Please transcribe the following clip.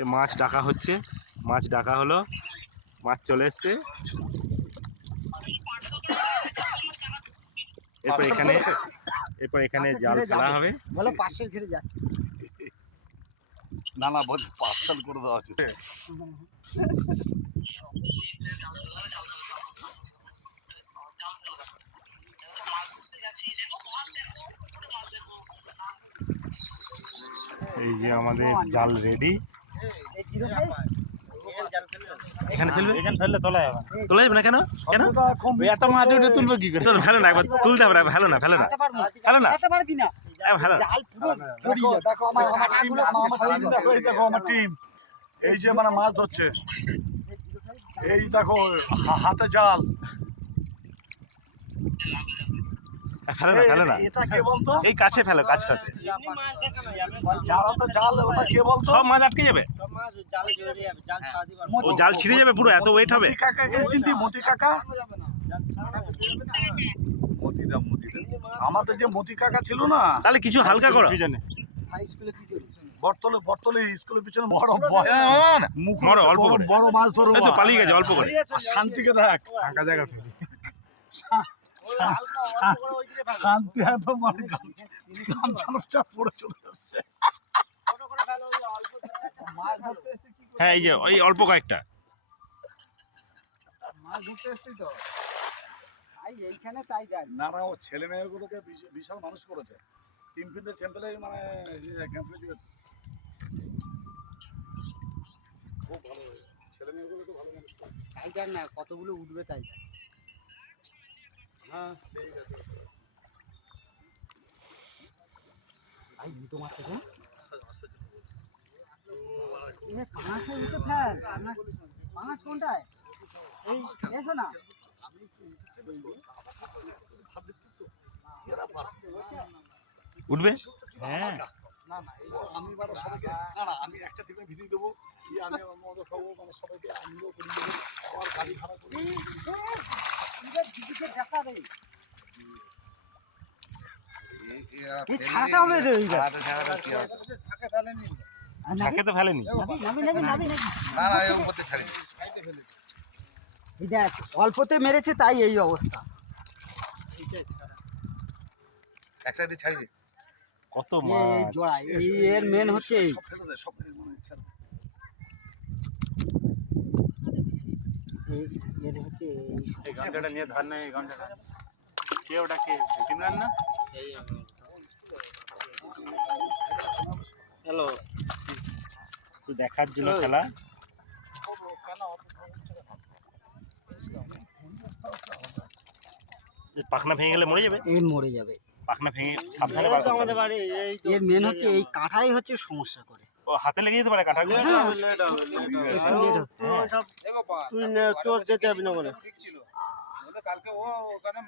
এ মাছ ডাকা হচ্ছে। মাছ ডাকা হলো। মাছ চলে এসছে। এরপর এখানে এরপর এখানে জাল ফেলা হবে। বলো পাশের ঘিরে যা। না না বলছি পার্সেল করে দেওয়া হচ্ছে। এই যে আমাদের জাল রেডি এখানে ফেলবে এখানে ফেললে তোলা যাবে না। তোলা যাবে না কেন? কেন? এত মাছ উঠে তুলবে কি করে? তোর ফেলো না একবার তুলতে হবে না ফেলো না ফেলো না। ফেলো না। হাতে পারবি না। এ, জাল পুরো জড়িয়ে দেখো আমার আমার team, আমার- আমার team দেখো এই আমার টিম এই যে মানে মাছ ধরছে। এই দেখো হাতে জাল। ফেলো না ফেলো না। এটা কে বলতো? এই কাছে ফেলো কাছটাতে যারা তো জাল ওটা কে বলতো? সব মাছ আটকে যাবে। ও জাল ছিঁড়ে যাবে পুরো এত ওয়েট হবে। মতি কাকাকে চিনতি মতি কাকা? মতিদা মতিদা। আমাদের যে মতি কাকা ছিল না তাহলে কিছু হালকা করো। পিছনে। হাই স্কুলে কিছু বর্তলে বর্তলে স্কুলের পিছনে বড় বড় মুখ অল্প। বড় মাছ তো পালিয়ে গেছে অল্প করে। শান্তিকে দেখ। ফাঁকা জায়গা ফেলি। শান্তি এত মানে গামছা গামছা পড়ে চলে আসছে। হ্যাঁ এই যে ওই অল্প কয়েকটা। এইখানে তাই দেখ না না ও ছেলে মেয়েগুলোকে বিশাল মানুষ করেছে। মানে খুব ভালো। ছেলে মেয়েগুলোকে ভালো মানুষ করে না কতগুলো উঠবে তাই। হ্যাঁ ঠিক আছে ভাই দুটো মাছ আছে পাঁচশো দুটো ফেল। পাঁচ কোনটায়? এই এসো না। উঠবে? হ্যাঁ। না না আমি মানে সবাইকে? না না আমি একটা টিমে ভিডিও দেবো। কি আমি আমার মতো খাব মানে সবাইকে আমিও করে দেবো। আবার গাড়ি ভাড়া করে ছাড়াতে হবে তো ফেলেনি দেখ অল্পতে মেরেছে তাই এই অবস্থা একসাথে ছাড়ি দে কত জোড়া এর মেন হচ্ছে এর হচ্ছে এই ঘন্টাটা নিয়ে ধর ঘন্টাটা। কে ওটা কে? না? হ্যালো। দেখার জন্য খেলা। পাখনা ভেঙে গেলে মরে যাবে? এই মরে যাবে। পাখনা ভেঙে সাবধানে করতে বাড়ি এই এর মেন হচ্ছে এই কাঁটাই হচ্ছে সমস্যা করে। হাতে লেগে যেতে পারে। হ্যাঁ। তুই নে- তোর যেতে হবে না বলে। কালকে ও ওখানে